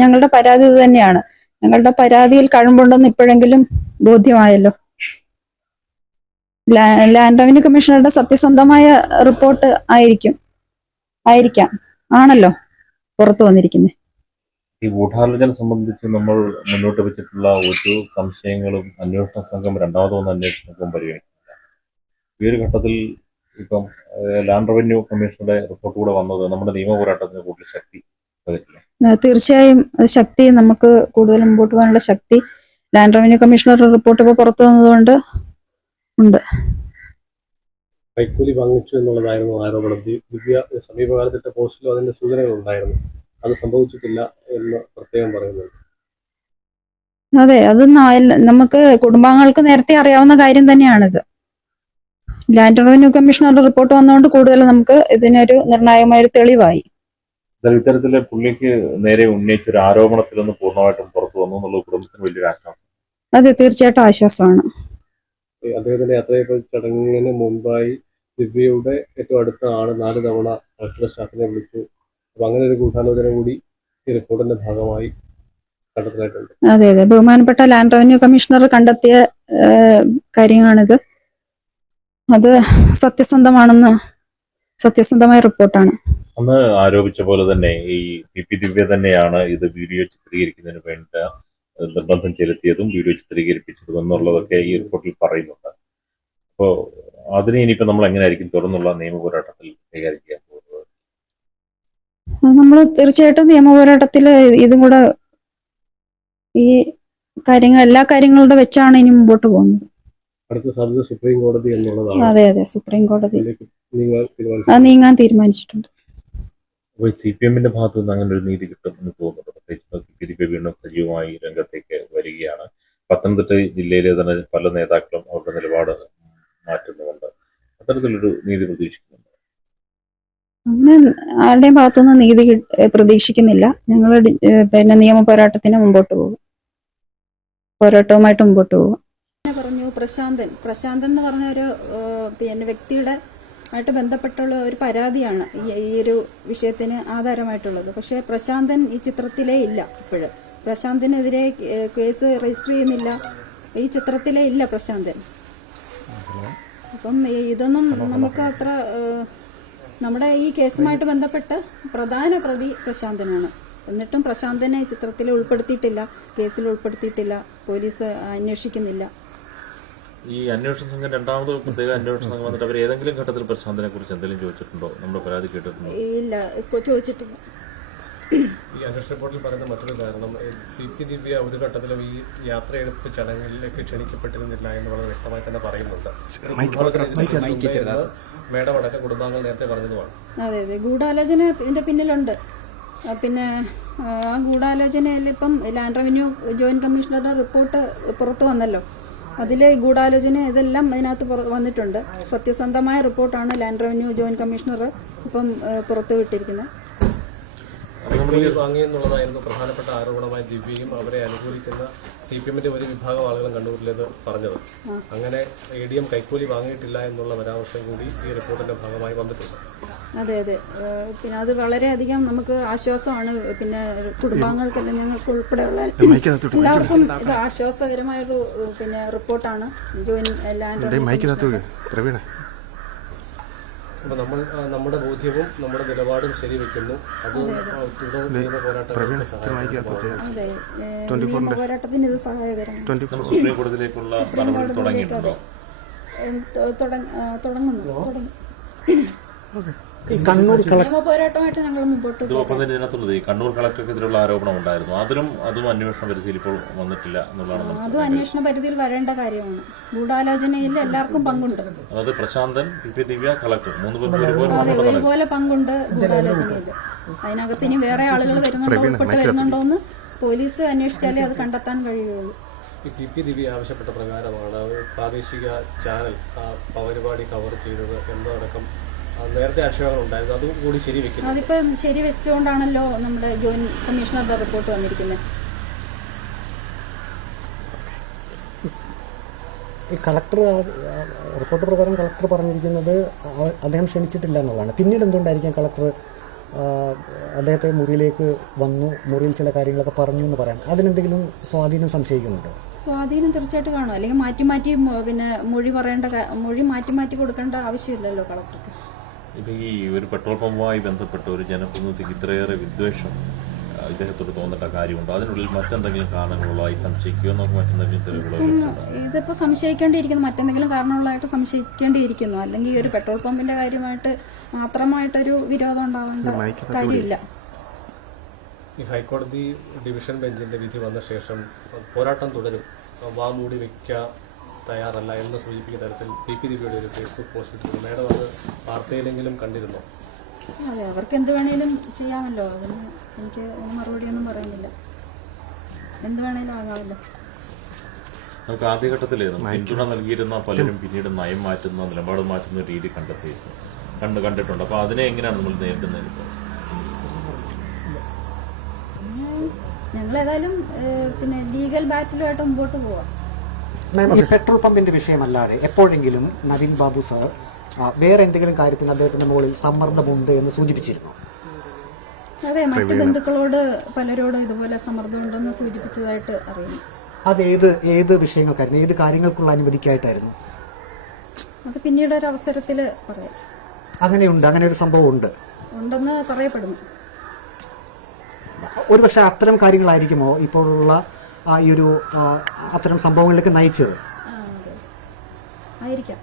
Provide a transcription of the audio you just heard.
ഞങ്ങളുടെ പരാതി ഇത് തന്നെയാണ്. ഞങ്ങളുടെ പരാതിയിൽ കഴമ്പുണ്ടെന്ന് ഇപ്പോഴെങ്കിലും ബോധ്യമായല്ലോ. ലാൻഡ് റവന്യൂ കമ്മീഷണറുടെ സത്യസന്ധമായ റിപ്പോർട്ട് ആയിരിക്കാം ആണല്ലോ പുറത്തു വന്നിരിക്കുന്നത്. ഈ ഗൂഢാലോചന സംബന്ധിച്ച് നമ്മൾ മുന്നോട്ട് വെച്ചിട്ടുള്ള ഒരു സംശയങ്ങളും അന്വേഷണ സംഘം രണ്ടാമതൊന്നും അന്വേഷണ സംഘം പരിഗണിക്കുന്നില്ല. ഈ ഒരു ഘട്ടത്തിൽ ഇപ്പം ലാൻഡ് റവന്യൂ കമ്മീഷനുടെ റിപ്പോർട്ട് കൂടെ വന്നത് നമ്മുടെ നിയമ പോരാട്ടത്തിന് കൂടുതൽ ശക്തി പകരുന്നു. തീർച്ചയായും ശക്തി, നമുക്ക് കൂടുതൽ മുമ്പോട്ട് പോകാനുള്ള ശക്തി ലാൻഡ് റവന്യൂ കമ്മീഷണറുടെ റിപ്പോർട്ട് ഇപ്പോൾ പുറത്തു വന്നതുകൊണ്ട് ഉണ്ട്. കൈക്കൂലി വാങ്ങിച്ചു എന്നുള്ളതായിരുന്നു ആരോപണം. ദിവ്യ സമീപകാലത്തെ പോസ്റ്റിലും അതിന്റെ സൂചനകൾ ഉണ്ടായിരുന്നു. അത് സംഭവിച്ചിട്ടില്ല എന്ന് പ്രത്യേകം പറയുന്നുണ്ട്. അതെ, അത് നമുക്ക് കുടുംബാംഗങ്ങൾക്ക് നേരത്തെ അറിയാവുന്ന കാര്യം തന്നെയാണിത്. ലാൻഡ് റവന്യൂ കമ്മീഷണറുടെ റിപ്പോർട്ട് വന്നുകൊണ്ട് കൂടുതൽ നമുക്ക് ഇതിനൊരു നിർണായകമായ ഒരു തെളിവായി. ഇത്തരത്തില് പുള്ളിക്ക് നേരെ ഉന്നയിച്ച ഒരു ആരോപണത്തിൽ നിന്ന് പൂർണ്ണമായിട്ടും പുറത്തു വന്നു എന്നുള്ള കുടുംബത്തിന് വലിയൊരു ആശ്വാസം. അതെ, തീർച്ചയായിട്ടും ആശ്വാസമാണ്. അദ്ദേഹത്തിന്റെ യാത്രയപ്പ് ചടങ്ങിന് മുമ്പായി ദിവ്യയുടെ ഏറ്റവും അടുത്ത ആള് 4 തവണ കളക്ടർ സ്റ്റാഫിനെ വിളിച്ചു. അപ്പൊ അങ്ങനെ ഒരു ഗൂഢാലോചന കൂടി ഈ റിപ്പോർട്ടിന്റെ ഭാഗമായി കണ്ടെത്തലായിട്ടുണ്ട്. അതെ, ബഹുമാനപ്പെട്ട ലാൻഡ് റവന്യൂ കമ്മീഷണർ കണ്ടെത്തിയ കാര്യങ്ങളാണിത്. അത് സത്യസന്ധമായ റിപ്പോർട്ടാണ്. അന്ന് ആരോപിച്ച പോലെ തന്നെ ഈ പി ദിവ്യ തന്നെയാണ് ഇത് വീഡിയോ ചിത്രീകരിക്കുന്നതിന് വേണ്ട നിർബന്ധം ചെലുത്തിയതും വീഡിയോ ചിത്രീകരിപ്പിച്ചതും എന്നുള്ളതൊക്കെ ഈ റിപ്പോർട്ടിൽ പറയുന്നുണ്ട്. അപ്പോൾ അതിനെ ഇനിയിപ്പോൾ നമ്മൾ എങ്ങനെയായിരിക്കും തുടർന്നുള്ള നിയമ പോരാട്ടത്തിൽ കൈകാര്യം ചെയ്യാൻ പോകുന്നത്? നമ്മൾ തീർച്ചയായിട്ടും നിയമ പോരാട്ടത്തിൽ ഇതും കൂടെ ഈ എല്ലാ കാര്യങ്ങളുടെ വെച്ചാണ് ഇനി മുമ്പോട്ട് പോകുന്നത്. അടുത്ത സാധ്യത സുപ്രീം കോടതി എന്നുള്ളതാണ്. അതെ, സുപ്രീം കോടതി നീങ്ങാൻ തീരുമാനിച്ചിട്ടുണ്ട്. അപ്പോൾ CPM-ന്റെ ഭാഗത്തു നിന്ന് അങ്ങനെ ഒരു നീതി കിട്ടുമെന്ന് തോന്നുന്നുണ്ട്. പ്രത്യേകിച്ച് വീണ്ടും സജീവമായി രംഗത്തേക്ക് വരികയാണ്. പത്തനംതിട്ട ജില്ലയിലെ തന്നെ പല നേതാക്കളും അവരുടെ നിലപാട് മാറ്റുന്നുണ്ട്. അത്തരത്തിലൊരു നീതി പ്രതീക്ഷിക്കുന്നുണ്ട്? അങ്ങനെ ആരുടെയും ഭാഗത്തുനിന്ന് നീതി പ്രതീക്ഷിക്കുന്നില്ല. ഞങ്ങൾ നിയമ പോരാട്ടത്തിന് പോരാട്ടവുമായിട്ട് മുമ്പോട്ട് പോകും. പറഞ്ഞു പ്രശാന്തൻ എന്ന് പറഞ്ഞ ഒരു വ്യക്തിയുടെ ആയിട്ട് ബന്ധപ്പെട്ടുള്ള ഒരു പരാതിയാണ് ഈ ഒരു വിഷയത്തിന് ആധാരമായിട്ടുള്ളത്. പക്ഷെ പ്രശാന്തൻ ഈ ചിത്രത്തിലേ ഇല്ല. ഇപ്പോഴും പ്രശാന്തിനെതിരെ കേസ് രജിസ്റ്റർ ചെയ്യുന്നില്ല. ഈ ചിത്രത്തിലേ ഇല്ല പ്രശാന്തൻ. അപ്പം ഇതൊന്നും നമുക്ക് അത്ര നമ്മുടെ ഈ കേസുമായിട്ട് ബന്ധപ്പെട്ട് പ്രധാന പ്രതി പ്രശാന്തനാണ്. എന്നിട്ടും പ്രശാന്തനെ ചിത്രത്തിൽ ഉൾപ്പെടുത്തിയിട്ടില്ല, കേസിൽ ഉൾപ്പെടുത്തിയിട്ടില്ല. പോലീസ് അന്വേഷിക്കുന്നില്ല. ഈ അന്വേഷണ സംഘം രണ്ടാമത് പ്രത്യേക അന്വേഷണ സംഘം വന്നിട്ട് അവർ ഏതെങ്കിലും ഘട്ടത്തിൽ പ്രശാന്തനെ കുറിച്ച് എന്തെങ്കിലും ചോദിച്ചിട്ടുണ്ടോ? നമ്മുടെ പരാതി കേട്ടിട്ടുണ്ടോ? ഇല്ല, ചോദിച്ചിട്ടില്ല. ഈ അന്വേഷണ റിപ്പോർട്ടിൽ പറയുന്ന മറ്റൊരു കാരണം പി ദിവ്യ ഒരു ഘട്ടത്തിലും ഈ യാത്രയെടുപ്പ് ചടങ്ങിലേക്ക് ക്ഷണിക്കപ്പെട്ടിരുന്നില്ല എന്ന് വളരെ വ്യക്തമായി തന്നെ പറയുന്നുണ്ട്. മേഡം അടക്കം കുടുംബാംഗങ്ങൾ നേരത്തെ പറഞ്ഞതുമാണ്. അതെ, ഗൂഢാലോചന ഇതിന്റെ പിന്നിലുണ്ട്. പിന്നെ ആ ഗൂഢാലോചനയിൽ ഇപ്പം ലാൻഡ് റവന്യൂ ജോയിന്റ് കമ്മീഷണറുടെ റിപ്പോർട്ട് പുറത്തു വന്നല്ലോ. അതിലെ ഗൂഢാലോചന ഇതെല്ലാം അതിനകത്ത് വന്നിട്ടുണ്ട്. സത്യസന്ധമായ റിപ്പോർട്ടാണ് ലാൻഡ് റവന്യൂ ജോയിന്റ് കമ്മീഷണർ ഇപ്പം പുറത്തുവിട്ടിരിക്കുന്നത്. വാങ്ങിയെന്നുള്ളതായിരുന്നു പ്രധാനപ്പെട്ട ആരോപണമായി ദിവ്യയും അവരെ അനുകൂലിക്കുന്ന CPM-ന്റെ ഒരു വിഭാഗം ആളുകളും കണ്ണൂരിലേത് പറഞ്ഞത്. അങ്ങനെ ADM കൈക്കൂലി വാങ്ങിയിട്ടില്ല എന്നുള്ള പരാമർശം കൂടി ഈ റിപ്പോർട്ടിന്റെ ഭാഗമായി വന്നിട്ടുണ്ട്. അതെ, പിന്നെ അത് വളരെയധികം നമുക്ക് ആശ്വാസമാണ്. പിന്നെ കുടുംബാംഗങ്ങൾക്കെല്ലാം ഞങ്ങൾക്ക് ഉൾപ്പെടെയുള്ള എല്ലാവർക്കും ഇത് ആശ്വാസകരമായൊരു റിപ്പോർട്ടാണ് ലാൻഡ്. അപ്പൊ നമ്മൾ നമ്മുടെ ബോധ്യവും നമ്മുടെ നിലപാടും ശരിവെക്കുന്നു. അത് പോരാട്ടത്തിന് ഇത് സഹായകരമാണ്. സുപ്രീം കോടതിയിലേക്കുള്ള തുടങ്ങുന്നു. പോരാട്ടമായിട്ട് ഞങ്ങൾ മുമ്പോട്ട് ഇതിനകത്തുള്ളത് കണ്ണൂർ കളക്ടർക്കെതിരെയുള്ള ആരോപണം ഉണ്ടായിരുന്നു. അതും അന്വേഷണ പരിധിയിൽ ഇപ്പോൾ വന്നിട്ടില്ല എന്നുള്ളതാണ്. അതും അന്വേഷണ പരിധിയിൽ വരേണ്ട കാര്യമാണ്. ഗൂഢാലോചനയിൽ എല്ലാവർക്കും പങ്കുണ്ട്. അതായത് പ്രശാന്തൻ, ദിവ്യ, കളക്ടർ 3 പേർ ഒരുപോലെ പങ്കുണ്ട് ഗൂഢാലോചനയിൽ. അതിനകത്ത് ഇനി വേറെ ആളുകൾ ഉൾപ്പെട്ട് വരുന്നുണ്ടോ എന്ന് പോലീസ് അന്വേഷിച്ചാലേ അത് കണ്ടെത്താൻ കഴിയുള്ളൂ. ഈ പി ദിവ്യ ആവശ്യപ്പെട്ട പ്രകാരമാണ് പ്രാദേശിക ചാനൽ പരിപാടി കവർ ചെയ്തത് എന്നതടക്കം നേരത്തെ ആക്ഷേപങ്ങൾ ഉണ്ടായിരുന്നു. അതും കൂടി ശരിവെക്കുന്നു. അതിപ്പം ശരിവെച്ചുകൊണ്ടാണല്ലോ നമ്മുടെ ജോയിന്റ് കമ്മീഷണറുടെ റിപ്പോർട്ട് വന്നിരിക്കുന്നത്. ഈ കളക്ടർ റിപ്പോർട്ട് പ്രകാരം കളക്ടർ പറഞ്ഞിരിക്കുന്നത് അദ്ദേഹം ക്ഷണിച്ചിട്ടില്ല എന്നുള്ളതാണ്. പിന്നീട് എന്തുകൊണ്ടായിരിക്കും കളക്ടർ അദ്ദേഹത്തെ മുറിയിലേക്ക് വന്നു, മുറിയിൽ ചില കാര്യങ്ങളൊക്കെ പറഞ്ഞു എന്ന് പറയാം. അതിനെന്തെങ്കിലും സ്വാധീനം സംശയിക്കുന്നുണ്ട്? സ്വാധീനം തീർച്ചയായിട്ടും കാണും. അല്ലെങ്കിൽ മാറ്റി മാറ്റി പിന്നെ മൊഴി മാറ്റി കൊടുക്കേണ്ട ആവശ്യമില്ലല്ലോ കളക്ടർക്ക്. ഇപ്പം ഈ ഒരു പെട്രോൾ പമ്പുമായി ബന്ധപ്പെട്ട ഒരു ജനപ്രതിനിധിക്ക് ഇത്രയേറെ വിദ്വേഷം ഇദ്ദേഹത്തോട് തോന്നേണ്ട കാര്യമുണ്ടോ? അതിനുള്ളിൽ മറ്റെന്തെങ്കിലും കാരണങ്ങളുള്ളതായി സംശയിക്കുകയോ നമുക്ക് മറ്റെന്തെങ്കിലും തെളിവുകളോ ലഭിച്ചിട്ടുണ്ടോ? ഇതിപ്പോൾ സംശയിക്കേണ്ടിയിരിക്കുന്നു, മറ്റെന്തെങ്കിലും കാരണങ്ങളായിട്ട് സംശയിക്കേണ്ടിയിരിക്കുന്നു. അല്ലെങ്കിൽ ഈ ഒരു പെട്രോൾ പമ്പിന്റെ കാര്യമായിട്ട് മാത്രമായിട്ടൊരു വിരോധം ഉണ്ടാവേണ്ട കാര്യമില്ല. ഈ ഹൈക്കോടതി ഡിവിഷൻ ബെഞ്ചിന്റെ വിധി വന്ന ശേഷം പോരാട്ടം തുടരും, വാ മൂടി വയ്ക്കാൻ തയ്യാറല്ല എന്ന് സൂചിപ്പിക്കുന്ന തരത്തിൽ പി ദിവ്യയുടെ ഒരു ഫേസ്ബുക്ക് പോസ്റ്റ് ഇട്ടിരുന്നു. മേഡം അത് വാർത്തയിലെങ്കിലും കണ്ടിരുന്നോ? അതെ, അവർക്ക് എന്ത് വേണേലും ചെയ്യാമല്ലോ. അതിന് എനിക്ക് അതിന് മറുപടിയൊന്നും പറയുന്നില്ല. എന്ത് വേണേലും ആകാമല്ലോ. നമുക്ക് ആദ്യഘട്ടത്തിൽ പിന്തുണ നൽകിയിരുന്ന പലരും പിന്നീട് നയം മാറ്റുന്ന, നിലപാട് മാറ്റുന്ന രീതി കണ്ടിട്ടുണ്ട്. അപ്പൊ അതിനെ എങ്ങനെയാണ് നമ്മൾ നേരിടുന്നത്? ഞങ്ങൾ ഏതായാലും പിന്നെ ലീഗൽ ബാറ്റിലുമായിട്ട് മുമ്പോട്ട് പോവാം. മാം, ഈ പെട്രോൾ പമ്പിന്റെ വിഷയമല്ലാതെ എപ്പോഴെങ്കിലും നവീൻ ബാബു സാർ വേറെ എന്തെങ്കിലും കാര്യത്തിന് അദ്ദേഹത്തിന്റെ മുകളിൽ സമ്മർദ്ദമുണ്ട് എന്ന് സൂചിപ്പിച്ചിരുന്നു? അതെ, മറ്റു ബന്ധുക്കളോട് പലരോടും ഇതുപോലെ സമ്മർദ്ദമുണ്ടെന്ന് സൂചിപ്പിച്ചതായിട്ട് അറിയുന്നു. അത് ഏത് വിഷയങ്ങൾക്കായിരുന്നു, ഏത് കാര്യങ്ങൾക്കുള്ള അനുമതിക്കായിട്ടായിരുന്നു? അത് പിന്നീട് ഒരു അവസരത്തിൽ പറയാം. അങ്ങനെയുണ്ട്, അങ്ങനെ ഒരു സംഭവം ഉണ്ടെന്ന് പറയപ്പെടുന്നു. ഒരുപക്ഷെ അത്തരം കാര്യങ്ങളായിരിക്കുമോ ഇപ്പോഴുള്ള ഈ ഒരു അത്തരം സംഭവങ്ങളിലേക്ക് നയിച്ചത്? അതെ, ആയിരിക്കാം.